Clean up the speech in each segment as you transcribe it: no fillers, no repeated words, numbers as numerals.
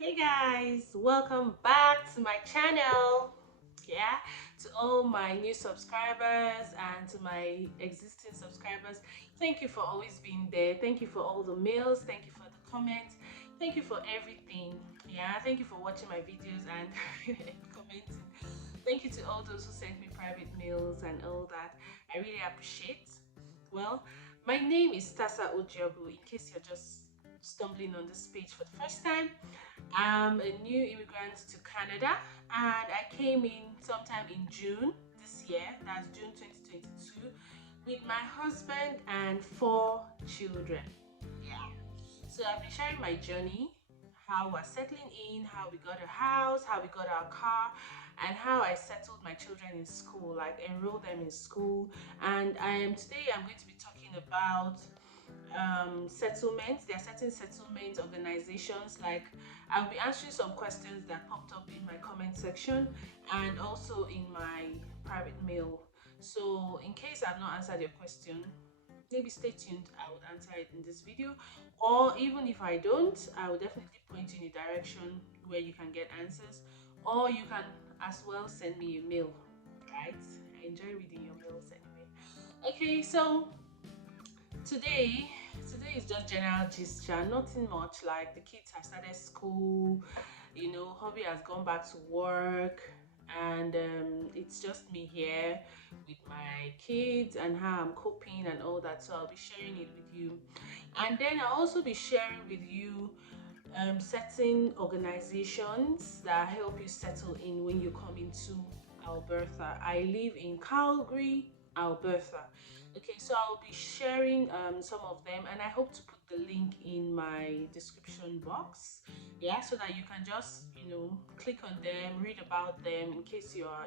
Hey guys, welcome back to my channel. Yeah, to all my new subscribers and to my existing subscribers, thank you for always being there. Thank you for all the mails, thank you for the comments, thank you for everything. Yeah, thank you for watching my videos and commenting. Thank you to all those who sent me private mails and all that. I really appreciate. Well, my name is Tasa Ojobu, in case you're just stumbling on this page for the first time. I'm a new immigrant to Canada and I came in sometime in June this year, that's June 2022, with my husband and four children. Yeah. So I've been sharing my journey, how we're settling in, how we got a house, how we got our car, and how I settled my children in school, like enrolled them in school. And I'm going to be talking about settlements. There are certain settlement organizations. Like I'll be answering some questions that popped up in my comment section and also in my private mail. So in case I've not answered your question, maybe stay tuned. I would answer it in this video, or even if I don't, I will definitely point you in a direction where you can get answers, or you can as well send me a mail. Right? I enjoy reading your mails anyway. Okay, so today today is just general gist, nothing much. Like the kids have started school, hubby has gone back to work, and it's just me here with my kids and how I'm coping and all that. So I'll be sharing it with you, and then I'll also be sharing with you certain organizations that help you settle in when you come into Alberta. I live in Calgary, Alberta. Okay, so I'll be sharing some of them, and I hope to put the link in my description box. Yeah, so that you can just click on them, read about them in case you are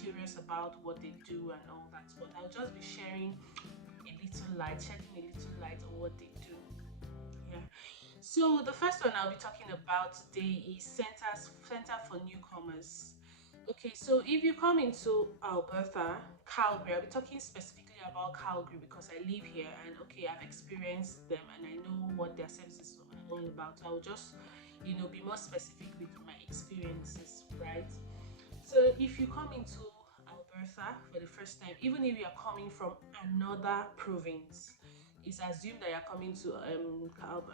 curious about what they do and all that. But I'll just be sharing a little light, shedding a little light on what they do. Yeah. So the first one I'll be talking about today is Center for Newcomers. Okay, so if you come into Alberta, Calgary, I'll be talking specifically about Calgary because I live here and okay, I've experienced them and I know what their services are all about. So I'll just, be more specific with my experiences, right? So if you come into Alberta for the first time, even if you are coming from another province, it's assumed that you're coming to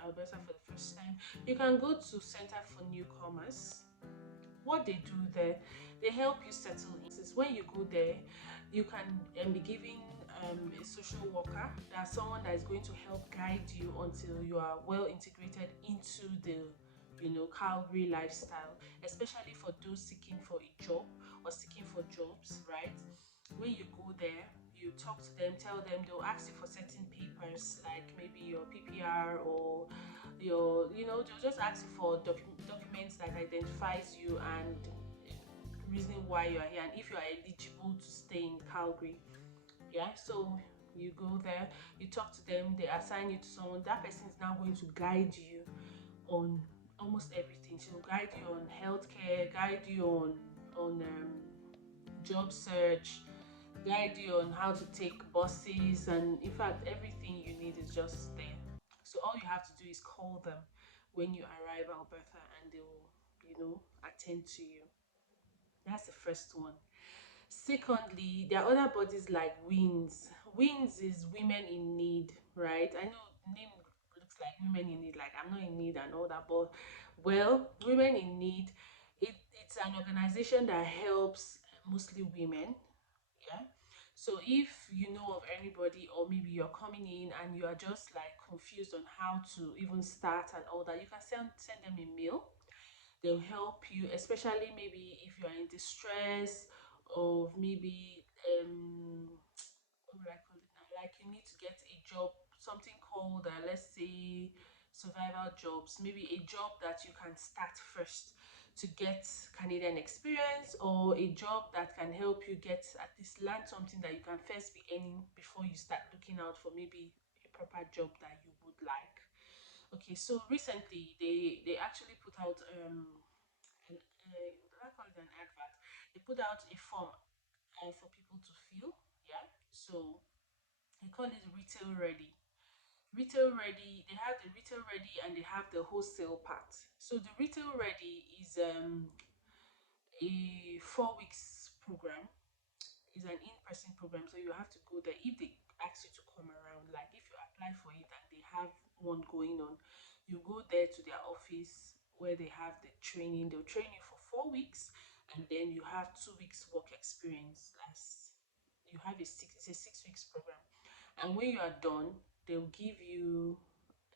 Alberta for the first time. You can go to Center for Newcomers. What they do there, they help you settle in. Since when you go there, you can be given a social worker, that's someone that is going to help guide you until you are well integrated into the Calgary lifestyle, especially for those seeking for a job or seeking for jobs, right? When you go there, you talk to them, tell them, they'll ask you for certain papers like maybe your PPR or they'll just ask you for documents that identifies you and reason why you are here and if you are eligible to stay in Calgary. Yeah, so you go there, you talk to them, they assign you to someone. That person is now going to guide you on almost everything. She will guide you on healthcare, guide you on job search, guide you on how to take buses, and in fact, everything you need is just there. So all you have to do is call them when you arrive Alberta, and they will, attend to you. That's the first one. Secondly, there are other bodies like WINS. WINS is Women in Need, right? I know the name looks like Women in Need, like I'm not in need and all that, but well, Women in Need, it's an organization that helps mostly women. Yeah. So if you know of anybody, or maybe you're coming in and you are just like confused on how to even start and all that, you can send them a mail. They'll help you, especially maybe if you are in distress, or maybe what would I call it now? Like you need to get a job, something called let's say survival jobs, maybe a job that you can start first to get Canadian experience, or a job that can help you get at least learn something that you can first be earning before you start looking out for maybe a proper job that you would like. Okay, so recently they actually put out I call it an advert. They put out a form for people to fill. Yeah, so they call it retail ready. Retail ready, they have the retail ready and they have the wholesale part. So the retail ready is a 4 weeks program, is an in-person program, so you have to go there. If they ask you to come around, like if you apply for it and they have one going on, you go there to their office where they have the training. They'll train you for 4 weeks, and then you have 2 weeks work experience. As you have it's a 6 weeks program, and when you are done, they'll give you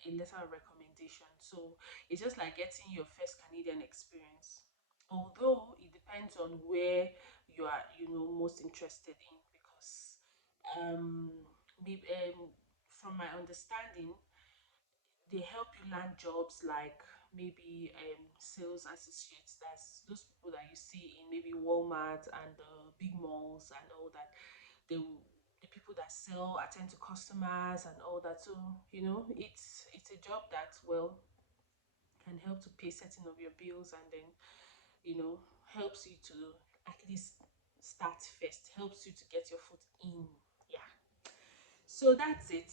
a letter of recommendation. So it's just like getting your first Canadian experience. Although it depends on where you are, most interested in, because um, from my understanding, they help you land jobs like maybe sales associates. That's those people that you see in maybe Walmart and big malls and all that. They will, the people that sell, attend to customers and all that. So it's a job that, well, can help to pay certain of your bills, and then helps you to at least start first, helps you to get your foot in. Yeah. So that's it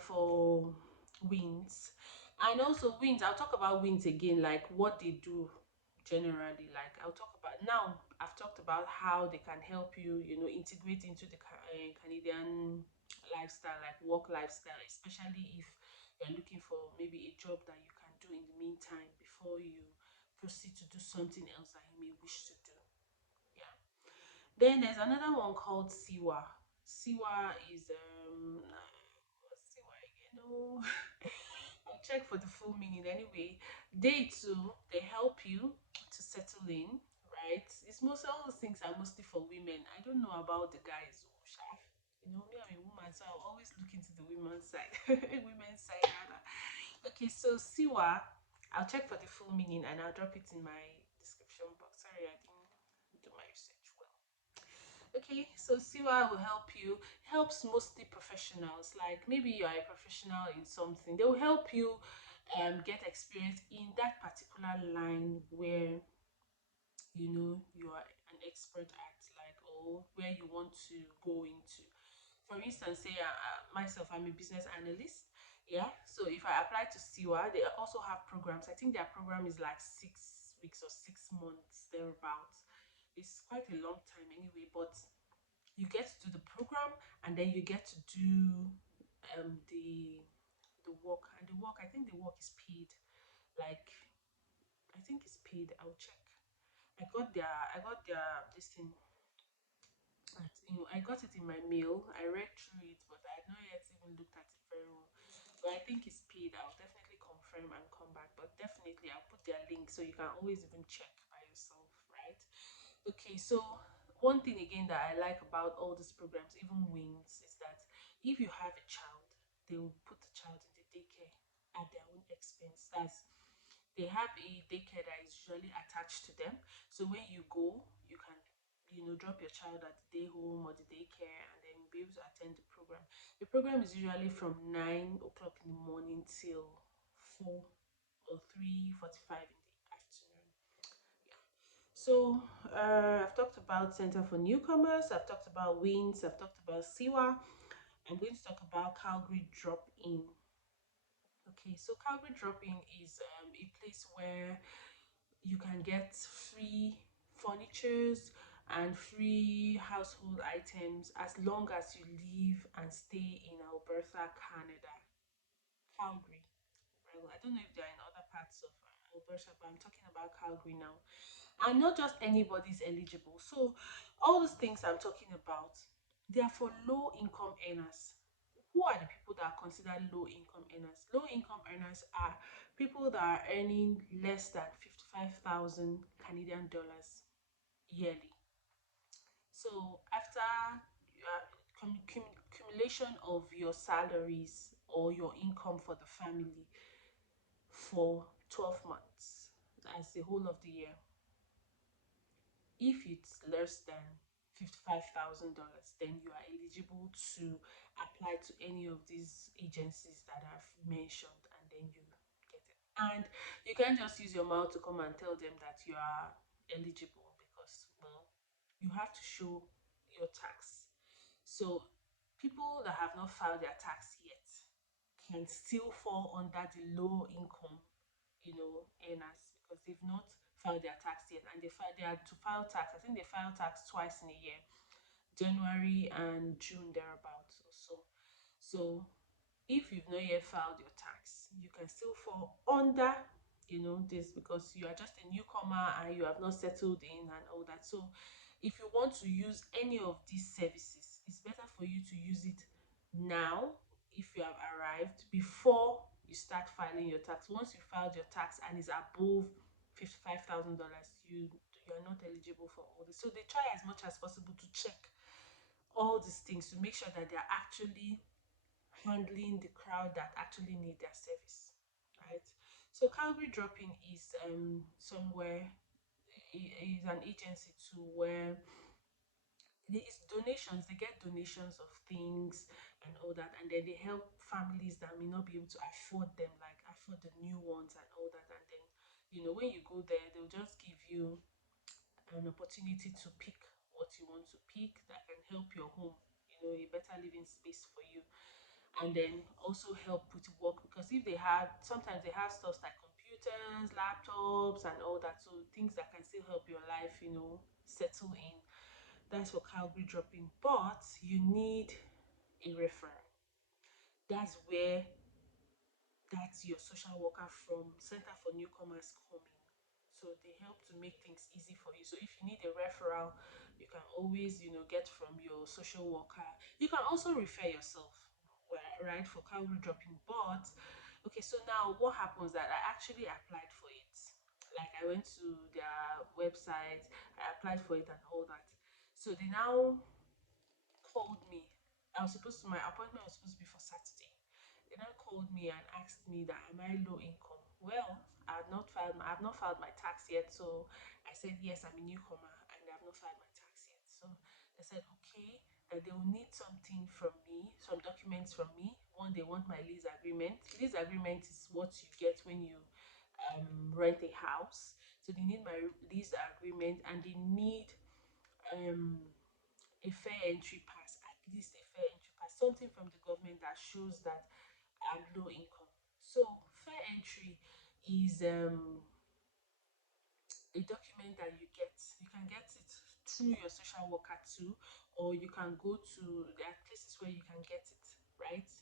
for wins. And also wins, I'll talk about wins again, like what they do generally. Like I'll talk about now, I've talked about how they can help you, integrate into the Canadian lifestyle, like work lifestyle, especially if you're looking for maybe a job that you can do in the meantime before you proceed to do something else that you may wish to do. Yeah. Then there's another one called Siwa. Siwa is what's Siwa again? No, I'll check for the full meaning. Anyway, they too, they help you to settle in, right? It's most all those things are mostly for women. I don't know about the guys. Oh, sha. Me, I'm a woman, so I'll always look into the women's side. Women's side rather. Okay, so Siwa, I'll check for the full meaning and I'll drop it in my description box. Sorry, I didn't do my research well. Okay, so Siwa will help you. Helps mostly professionals. Like maybe you are a professional in something. They will help you get experience in that particular line where you are an expert at, like, or where you want to go into. For instance, say myself, I'm a business analyst. Yeah, so if I apply to Siwa, they also have programs. I think their program is like 6 weeks or 6 months thereabouts. It's quite a long time anyway, but you get to do the program, and then you get to do the work, and the work, I think the work is paid. Like, I think it's paid. I'll check. I got their this thing I got it in my mail. I read through it, but I had not yet even looked at it very well. But I think it's paid. I'll definitely confirm and come back. But definitely, I'll put their link so you can always even check by yourself, right? Okay, so one thing again that I like about all these programs, even wings, is that if you have a child, they will put the child in the daycare at their own expense. That's They have a daycare that is usually attached to them. So when you go, you can drop your child at the day home or the daycare, and then be able to attend the program. The program is usually from 9 o'clock in the morning till 4 or 3:45 in the afternoon. Yeah. So I've talked about Center for Newcomers, I've talked about Wins, I've talked about Siwa. I'm going to talk about Calgary Drop-in. Okay, so Calgary Drop-in is a place where you can get free furnitures and free household items as long as you live and stay in Alberta, Canada. Calgary. Well, I don't know if they're in other parts of Alberta, but I'm talking about Calgary now. And not just anybody's eligible. So all those things I'm talking about, they are for low income earners. Who are the people that are considered low income earners? Low income earners are people that are earning less than 55,000 Canadian dollars yearly. So after cumulation of your salaries or your income for the family for 12 months, that's the whole of the year. If it's less than $55,000, then you are eligible to apply to any of these agencies that I've mentioned, and then you get it. And you can't just use your mouth to come and tell them that you are eligible, because, well, you have to show your tax. So people that have not filed their tax yet, can still fall under the low income, earners, because they've not filed their tax yet, and they are to file tax. I think they file tax twice in a year, January and June thereabouts or so. So if you've not yet filed your tax, you can still fall under, this, because you are just a newcomer and you have not settled in and all that. So if you want to use any of these services, it's better for you to use it now if you have arrived before you start filing your tax. Once you filed your tax and is above $55,000, you are not eligible for all this. So they try as much as possible to check all these things to make sure that they are actually handling the crowd that actually need their service, right? So Calgary Drop-in is somewhere, is an agency too, where it's donations. They get donations of things and all that, and then they help families that may not be able to afford them, like afford the new ones and all that. And then, when you go there, they'll just give you an opportunity to pick what you want to pick that can help your home, a better living space for you, and then also help with work, because if they have, sometimes they have stuff like computers, laptops and all that, so things that can still help your life, settle in. That's for Calgary Drop-in, but you need a referral. That's where that's your social worker from Center for Newcomers come in. So they help to make things easy for you. So if you need a referral, you can always, get from your social worker. You can also refer yourself, right, for Calgary Drop-in. But okay, so now what happens that I actually applied for it. Like I went to their website, I applied for it and all that. So they now called me. My appointment was supposed to be for Saturday. They now called me and asked me that am I low income? Well, I have not filed my tax yet. So I said yes, I'm a newcomer and I have not filed my tax yet. So they said okay, that they will need something from me, some documents from me. One, they want my lease agreement. Lease agreement is what you get when you rent a house. So they need my lease agreement, and they need um a fair entry pass, at least a fair entry pass, something from the government that shows that I'm low income. So fair entry is a document that you get. You can get it through your social worker too, or you can go to, there are places where you can get it, right?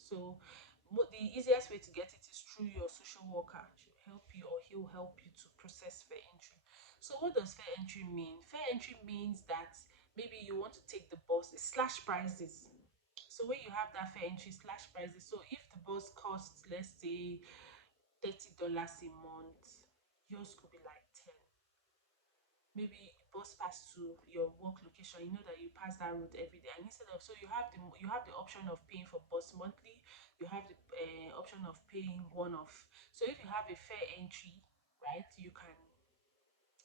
So the easiest way to get it is through your social worker. She'll help you, or he'll help you to process fair entry. So what does fair entry mean? Fair entry means that maybe you want to take the bus, it's slash prices. So when you have that fair entry slash prices, so if the bus costs, let's say, $30 a month, yours could be like 10. Maybe bus pass to your work location, you know that you pass that route every day, and instead of, so you have the option of paying for bus monthly, you have the option of paying one off. So if you have a fair entry, right,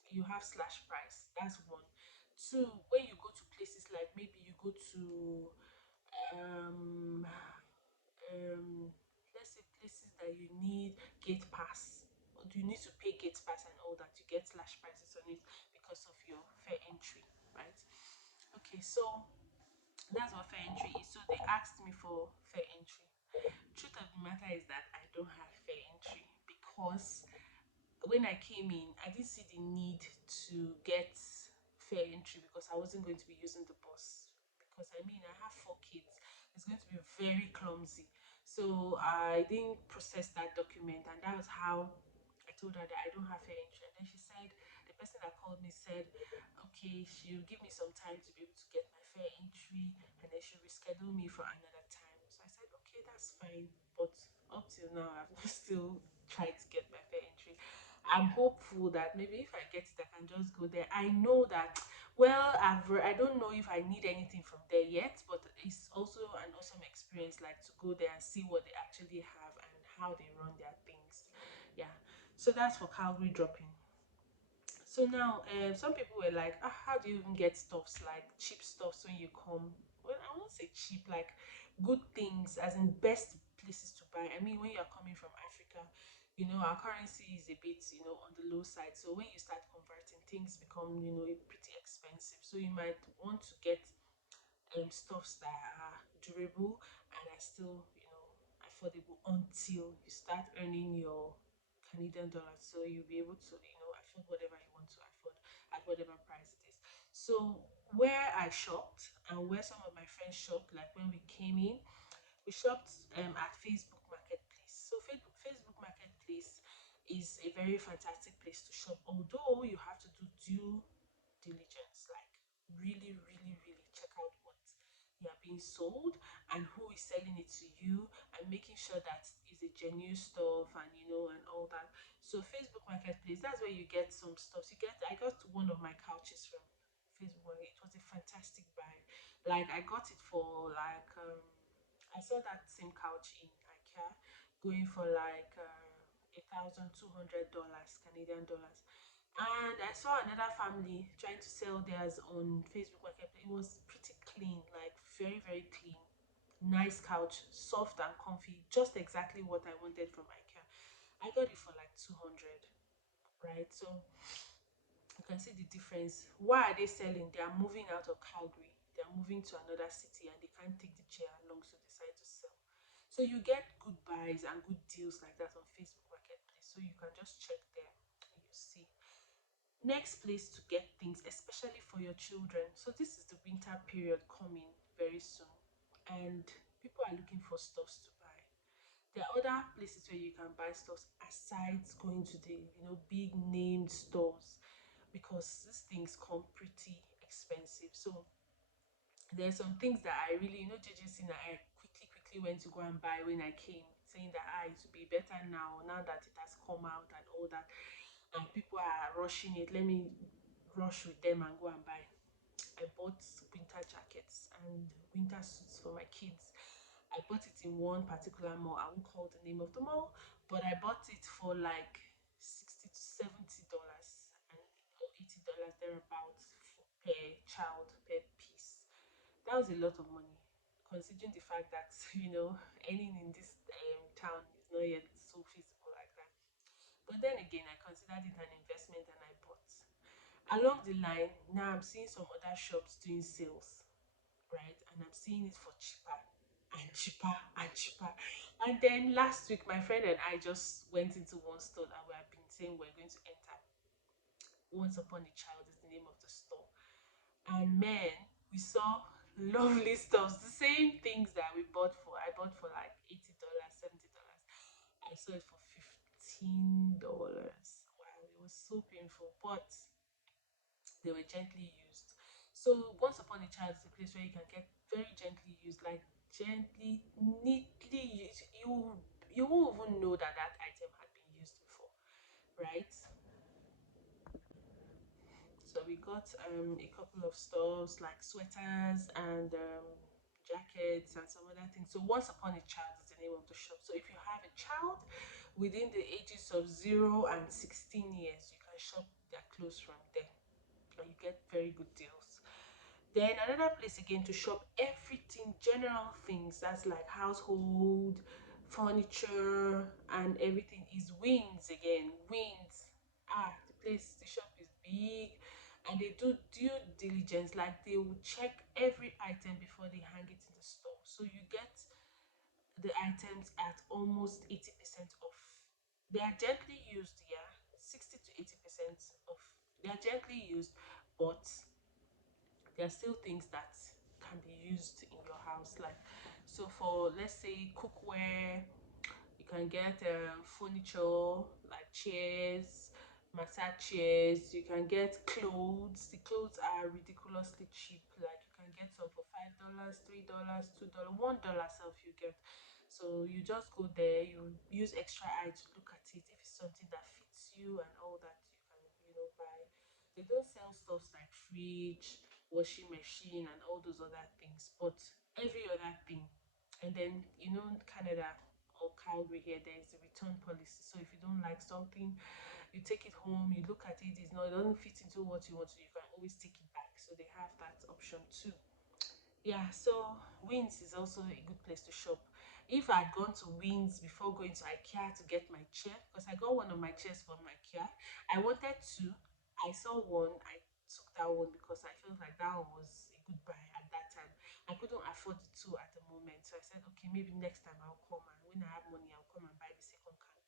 you have slash price. That's one. Two, when you go to places like maybe you go to um um let's say places that you need gate pass, or do you need to pay gate pass and all that, you get slash prices on it because of your fair entry, right? Okay, so that's what fair entry is. So they asked me for fair entry. Truth of the matter is that I don't have fair entry, because when I came in, I didn't see the need to get fair entry, because I wasn't going to be using the bus. Because I mean, I have four kids, it's going to be very clumsy. So I didn't process that document, and that was how I told her that I don't have fair entry. And then she said, the person that called me said, okay, she'll give me some time to be able to get my fair entry, and then she'll reschedule me for another time. So I said, okay, that's fine. But up till now, I've still tried to get my fair entry. I'm hopeful that maybe if I get it, I can just go there. I know that, well, I don't know if I need anything from there yet, but it's also an awesome experience, like to go there and see what they actually have and how they run their things. Yeah. So that's for Calgary Drop-in. So now, some people were like, how do you even get stuffs like cheap stuffs when you come? Well, I won't say cheap, like good things, as in best places to buy. I mean, when you're coming from Africa, our currency is a bit, on the low side. So when you start converting, things become, pretty expensive. So you might want to get stuffs that are durable and are still, affordable until you start earning your Canadian dollars. So you'll be able to, afford whatever you want to afford at whatever price it is. So where I shopped and where some of my friends shopped, like when we came in, we shopped at Facebook Marketplace. So Facebook Marketplace is a very fantastic place to shop, although you have to do due diligence, like really, really, really check out what they are being sold and who is selling it to you, and making sure that it's a genuine stuff, and and all that. So Facebook Marketplace, that's where you get some stuff. I got one of my couches from Facebook. It was a fantastic buy. Like I got it for like I saw that same couch in IKEA going for like $1,200 Canadian dollars. And I saw another family trying to sell theirs on Facebook Marketplace. It was pretty clean, like very, very clean. Nice couch, soft and comfy, just exactly what I wanted from IKEA. I got it for like 200, right? So you can see the difference. Why are they selling? They are moving out of Calgary. They are moving to another city and they can't take the chair along, so they decide to sell. So you get good buys and good deals like that on Facebook Marketplace. So you can just check there and you see. Next place to get things, especially for your children. So this is the winter period coming very soon, and people are looking for stuffs to buy. There are other places where you can buy stuff aside going to the big named stores, because these things come pretty expensive. So there's some things that I really, JJC, that I quickly went to go and buy when I came, saying that it will be better now that it has come out and all that, and people are rushing it. Let me rush with them and go and buy. I bought winter jackets and winter suits for my kids. I bought it in one particular mall. I won't call the name of the mall, but I bought it for like $60 to $70 and or $80 thereabouts per child per piece. That was a lot of money, considering the fact that earning in this town is not yet so feasible like that. But then again, I considered it an investment and I bought. Along the line, now I'm seeing some other shops doing sales, right? And I'm seeing it for cheaper and cheaper and cheaper. And then last week, my friend and I just went into one store that we have been saying we're going to enter. Once Upon a Child is the name of the store. And man, we saw lovely stuff. The same things that I bought for like $80, $70. I saw it for $15. Wow, it was so painful. But they were gently used. So Once Upon a Child is a place where you can get very gently used, like gently, neatly used. You won't even know that that item had been used before, right? So we got a couple of stores like sweaters and jackets and some other things. So Once Upon a Child is the name of the shop. So if you have a child within the ages of 0 and 16 years, you can shop their clothes from there and you get very good deals. Then another place again to shop everything, general things that's like household, furniture, and everything is Wins again. Wins. The shop is big and they do due diligence, like they will check every item before they hang it in the store. So you get the items at almost 80% off. They are gently used, yeah, 60 to 80% off. They are gently used, but there are still things that can be used in your house, like so for let's say cookware, you can get furniture like chairs, massage chairs. You can get clothes. The clothes are ridiculously cheap, like you can get some for $5, $3, $2, $1 self you get. So you just go there, you use extra eye to look at it. If it's something that fits you and all that, you can buy. They don't sell stuff like fridge, washing machine, and all those other things, but every other thing. And then Canada or Calgary here, there is a return policy. So if you don't like something, you take it home, you look at it, it doesn't fit into what you want to, you can always take it back. So they have that option too. Yeah, so Wins is also a good place to shop. If I had gone to Wins before going to IKEA to get my chair, because I got one of my chairs from IKEA, I wanted to. I saw one, I took that one because I felt like that one was a good buy at that time. I couldn't afford the two at the moment. So I said, okay, maybe next time I'll come, and when I have money, I'll come and buy the second couch.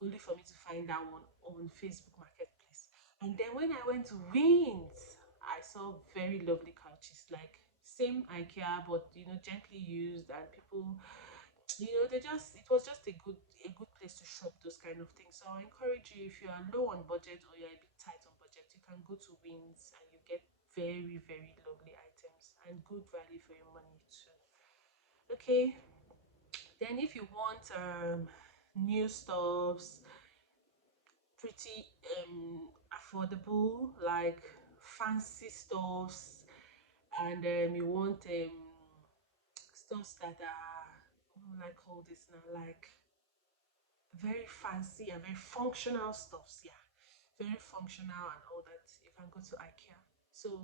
Only for me to find that one on Facebook Marketplace. And then when I went to Wings, I saw very lovely couches, like same IKEA, but gently used, and people, they just it was just a good place to shop those kind of things. So I encourage you, if you are low on budget or you're a bit tight on budget, you can go to Wings and you get very, very lovely items and good value for your money too. Okay, then if you want new stuffs, pretty affordable, like fancy stuffs, and you want stuffs that are, what will I call this now, like very fancy and very functional stuffs. Yeah, very functional and all that. You can go to IKEA. So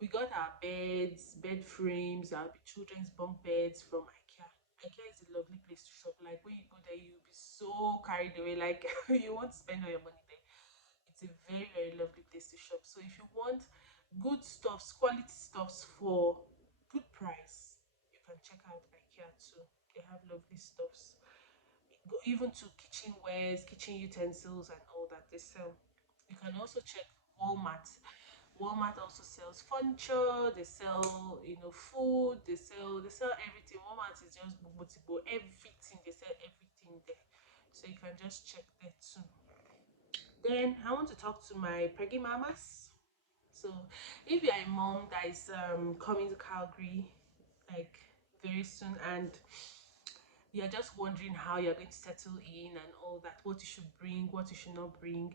we got our beds, bed frames, our children's bunk beds from IKEA. IKEA is a lovely place to shop. Like when you go there, you'll be so carried away, like you won't spend all your money there. It's a very, very lovely place to shop. So if you want good stuffs, quality stuffs for good price, you can check out IKEA too. They have lovely stuffs. Go even to kitchenwares, kitchen utensils, and all that they sell. You can also check Walmart. Walmart also sells furniture. They sell, food. They sell everything. Walmart is just bobotibo. Everything, they sell everything there. So you can just check there too. Then I want to talk to my preggy mamas. So if you're a mom that is coming to Calgary like very soon, and you're just wondering how you're going to settle in and all that, what you should bring, what you should not bring.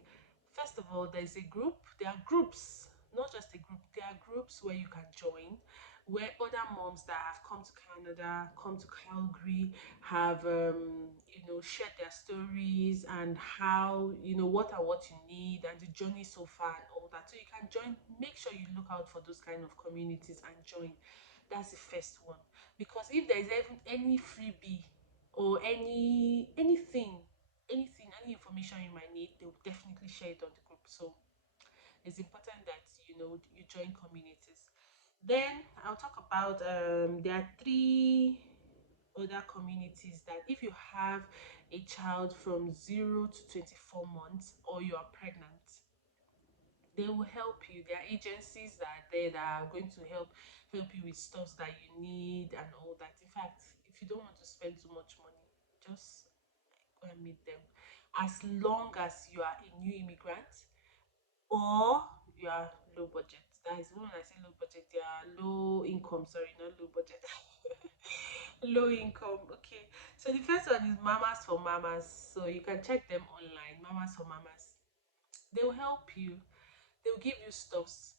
First of all, there's a group. There are groups, not just a group. There are groups where you can join, where other moms that have come to Canada, come to Calgary, have shared their stories and how what you need and the journey so far and all that. So you can join. Make sure you look out for those kind of communities and join. That's the first one, because if there is even any freebie or anything, any information you might need, they'll definitely share it on the group. So it's important that you join communities. Then I'll talk about there are three other communities that if you have a child from 0 to 24 months or you are pregnant, they will help you. There are agencies that are there that are going to help you with stuff that you need and all that. In fact, if you don't want to spend too much money, just go and meet them. As long as you are a new immigrant or you are low budget. That is when I say low budget, they are low income, sorry, not low budget. Low income. Okay. So the first one is Mamas for Mamas. So you can check them online. Mamas for Mamas. They will help you. They will give you stuffs.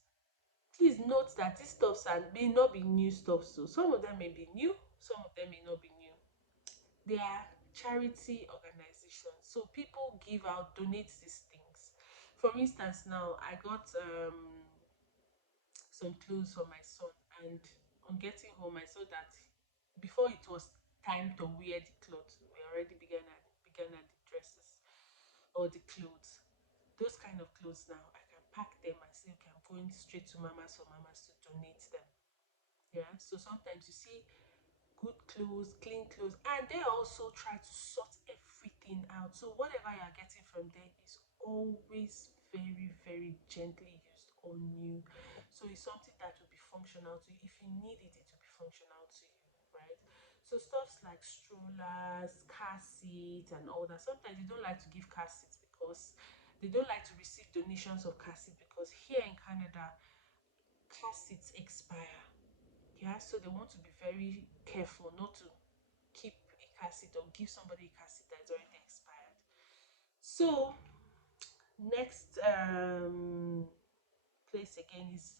Please note that these stuffs may not be new stuffs. So some of them may be new, some of them may not be new. They are charity organizations. So people give out, donate these things. For instance, now I got some clothes for my son, and on getting home, I saw that before it was time to wear the clothes, we already began at the dresses or the clothes. Those kind of clothes now, I can pack them and say, okay, I'm going straight to Mamas for Mamas to donate them. Yeah. So sometimes you see good clothes, clean clothes, and they also try to sort everything out. So whatever you are getting from them is always very, very gently used or new. So it's something that will be functional to you. If you need it, it will be functional to you, right? So stuffs like strollers, car seats, and all that. Sometimes they don't like to give car seats because they don't like to receive donations of car seats, because here in Canada, car seats expire. Yeah, so they want to be very careful not to keep a car seat or give somebody a car seat that is already expired. So next place again is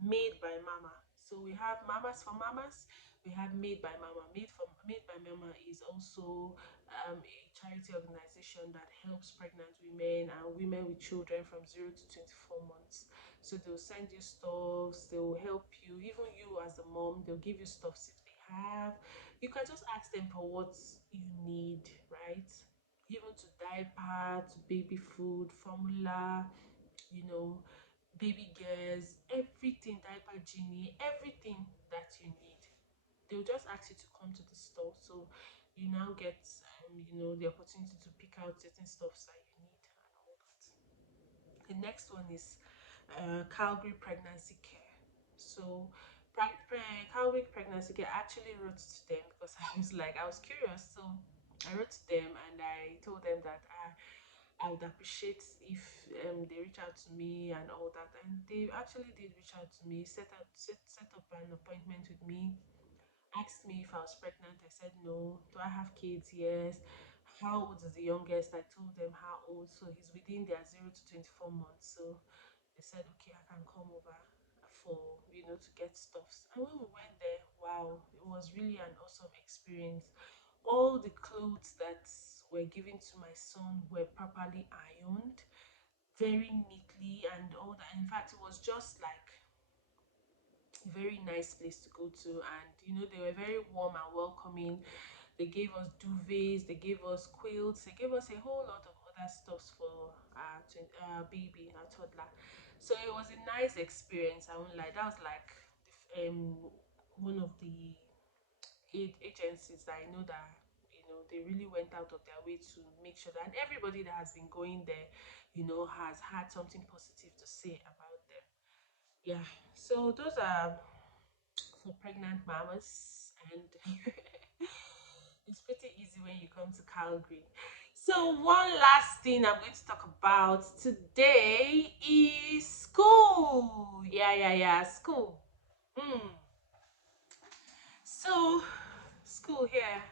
Made by Mama. So we have Mamas for Mamas. We have Made by Mama. Made by Mama is also a charity organization that helps pregnant women and women with children from 0 to 24 months. So they'll send you stuffs. They will help you. Even you as a mom, they'll give you stuffs if they have. You can just ask them for what you need, right? Even to diaper, to baby food, formula, you know, baby gears, everything, diaper genie, everything that you need. they'll just ask you to come to the store. So you now get, the opportunity to pick out certain stuffs that you need and all that. The next one is Calgary pregnancy care. So Calgary pregnancy care, I actually wrote to them because I was curious. So I wrote to them and I told them that I would appreciate if they reach out to me and all that. And they actually did reach out to me, set up an appointment with me, asked me if I was pregnant. I said no. Do I have kids? Yes. How old is the youngest? I told them how old. So he's within their 0 to 24 months. So they said, okay, I can come over for, to get stuffs. And when we went there, wow, it was really an awesome experience. All the clothes that were given to my son were properly ironed, very neatly, and all that. In fact, it was just like a very nice place to go to. And they were very warm and welcoming. They gave us duvets, they gave us quilts, they gave us a whole lot of other stuffs for our baby, our toddler. So it was a nice experience. I won't lie. That was like one of the agencies that I know that they really went out of their way to make sure that, and everybody that has been going there, has had something positive to say about them. Yeah. So those are for pregnant mamas, and it's pretty easy when you come to Calgary. So one last thing I'm going to talk about today is school. Yeah, yeah, yeah, school. Hmm. So school here.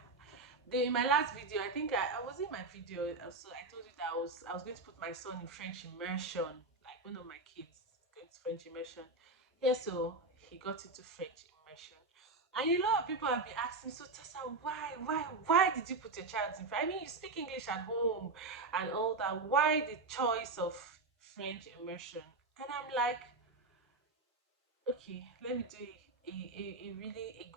In my last video, I think I was in my video. So I told you that I was going to put my son in French immersion, like one of my kids going to French immersion. Yeah, so he got into French immersion. And a lot of people have been asking, so Tessa, why did you put your child in French? I mean, you speak English at home and all that. Why the choice of French immersion? And I'm like, okay, let me do a really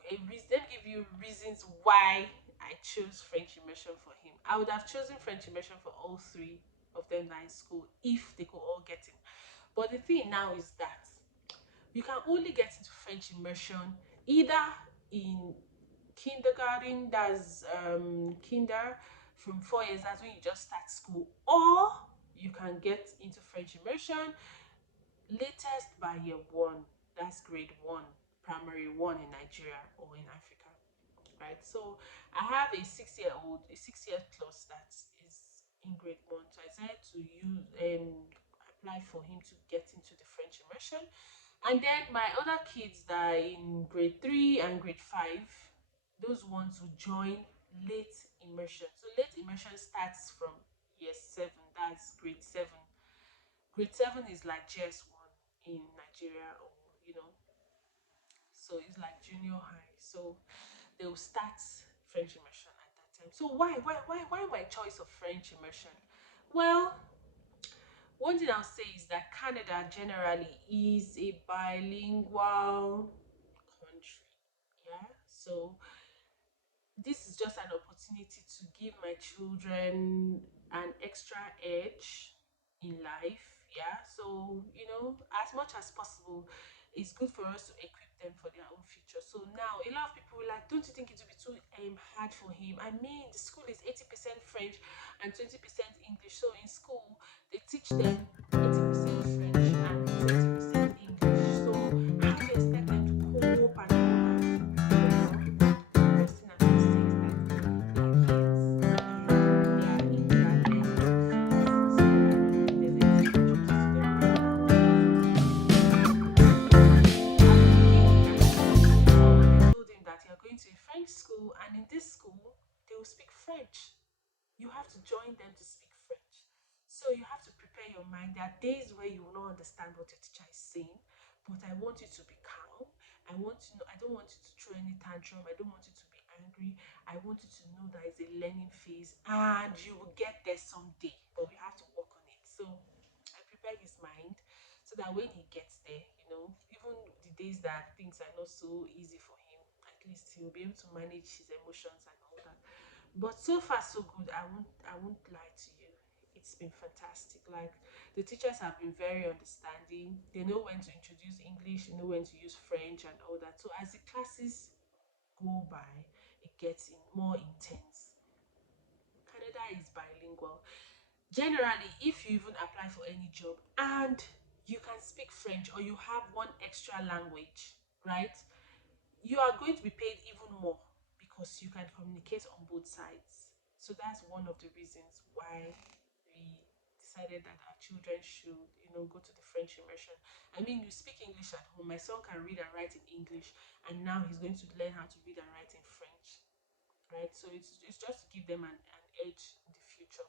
let me give you reasons why I chose French immersion for him. I would have chosen French immersion for all three of them that are in school if they could all get in. But the thing now is that you can only get into French immersion either in kindergarten, that's kinder, from 4 years, that's when you just start school, or you can get into French immersion latest by year one, that's grade one, primary one in Nigeria or in Africa, right? So I have a 6 year old, a 6 year plus that is in grade one. So I decided to use apply for him to get into the French immersion. And then my other kids that are in grade three and grade five, those ones will join late immersion. So late immersion starts from year seven, that's grade seven. Grade seven is like JS1 in Nigeria, or so it's like junior high. So they will start French immersion at that time. So why my choice of French immersion? Well, one thing I'll say is that Canada generally is a bilingual country. Yeah. So this is just an opportunity to give my children an extra edge in life. Yeah. So, as much as possible, it's good for us to equip them for their own future. So now a lot of people will like, don't you think it will be too hard for him? I mean, the school is 80% French and 20% English. So in school, they teach them 80% French and 20% English. So how do you expect them to cope and all that? Well, first thing I'm going to say is that the kids, they are in their learning phase. So I don't know if there's anything I introduced to them right now that is at the beginning, I told him and I told him that you're going to a French school, and in this school they will speak French. You have to join them to speak French. So you have to prepare your mind. There are days where you will not understand what your teacher is saying, but I want you to be calm. I want to know, I don't want you to throw any tantrum. I don't want you to be angry. I want you to know that it's a learning phase and you will get there someday, but we have to work on it. So I prepare his mind so that when he gets there, even the days that things are not so easy for him, at least he'll be able to manage his emotions and all that. But so far so good. I won't lie to you. It's been fantastic. Like, the teachers have been very understanding. They know when to introduce English, they know when to use French and all that. So as the classes go by, it gets more intense. Canada is bilingual. Generally, if you even apply for any job and you can speak French or you have one extra language, right? You are going to be paid even more because you can communicate on both sides. So that's one of the reasons why we decided that our children should, go to the French immersion. I mean, you speak English at home. My son can read and write in English, and now he's going to learn how to read and write in French, right? So it's just to give them an edge in the future.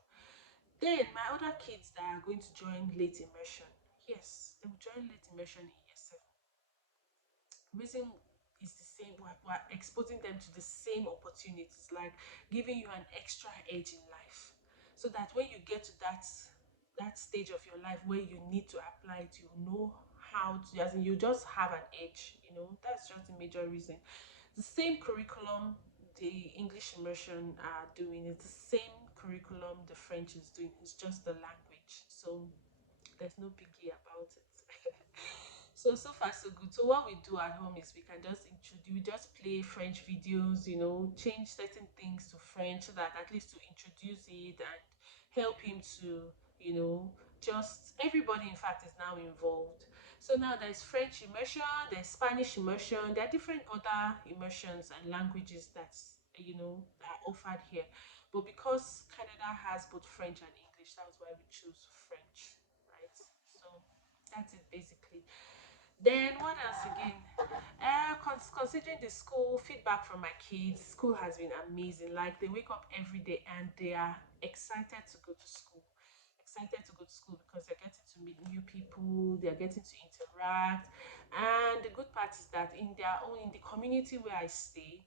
Then my other kids that are going to join late immersion, yes, they will join late immersion in year seven. Reason is the same. We're exposing them to the same opportunities, like giving you an extra edge in life, so that when you get to that stage of your life where you need to apply it, you know how to, as in you just have an edge. That's just the major reason. The same curriculum the English immersion are doing is the same curriculum the French is doing. It's just the language. So there's no biggie about it. So far so good. So what we do at home is we can just introduce, we just play French videos, change certain things to French so that at least to introduce it and help him to, just everybody in fact is now involved. So now there's French immersion, there's Spanish immersion, there are different other immersions and languages that are offered here. But because Canada has both French and English, that's why we choose French, right? So that's it basically. Then what else again? Considering the school feedback from my kids, school has been amazing. Like they wake up every day and they are excited to go to school. Excited to go to school because they're getting to meet new people, they're getting to interact. And the good part is that in the community where I stay,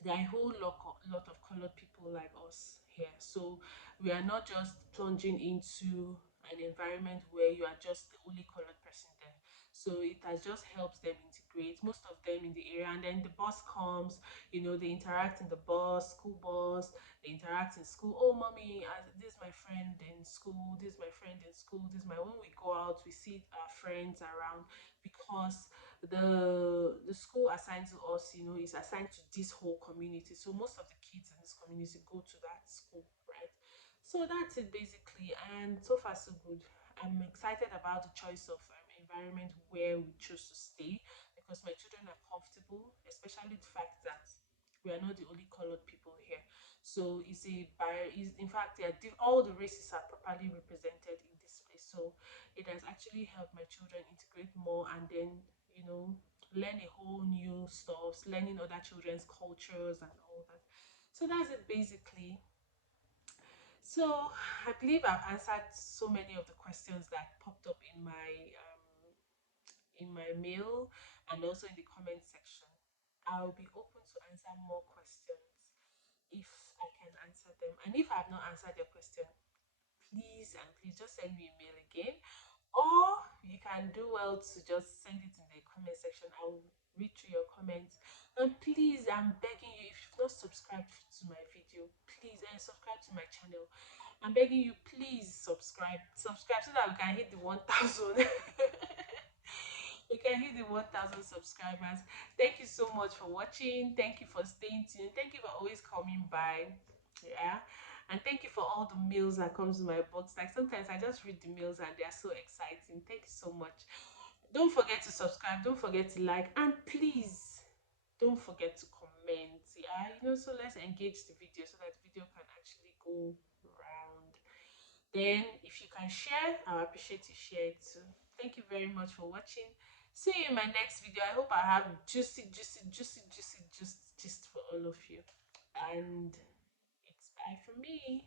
there are a whole lot of colored people like us here. So we are not just plunging into an environment where you are just the only colored person there. So it has just helped them integrate, most of them in the area. And then the bus comes, they interact in the bus, school bus, they interact in school. Oh, mommy, this is my friend in school, this is my friend in school, this is my, when we go out, we see our friends around because the school assigned to us, is assigned to this whole community. So most of the kids in this community go to that school, right? So that's it basically, and so far so good. I'm excited about the choice of environment where we choose to stay because my children are comfortable, especially the fact that we are not the only colored people here. So it's in fact, all the races are properly represented in this place. So it has actually helped my children integrate more and then you know learn a whole new stuff, learning other children's cultures and all that. So that's it basically. So I believe I've answered so many of the questions that popped up in my mail and also in the comment section. I'll be open to answer more questions if I can answer them, and if I've not answered your question, please and please just send me a mail again, or you can do well to just send it in the comment section. I'll read through your comments. And please, I'm begging you, if you've not subscribed to my video, please subscribe to my channel. I'm begging you, please subscribe so that we can hit the 1,000. We can hit the 1,000 subscribers. Thank you so much for watching. Thank you for staying tuned. Thank you for always coming by. Yeah. And thank you for all the mails that comes to my box. Like sometimes I just read the mails and they are so exciting. Thank you so much. Don't forget to subscribe. Don't forget to like. And please don't forget to comment. Yeah. So let's engage the video so that the video can actually go round. Then, if you can share, I appreciate you share it too. Thank you very much for watching. See you in my next video. I hope I have juicy, juicy, juicy, juicy, just for all of you. And it's bye from me.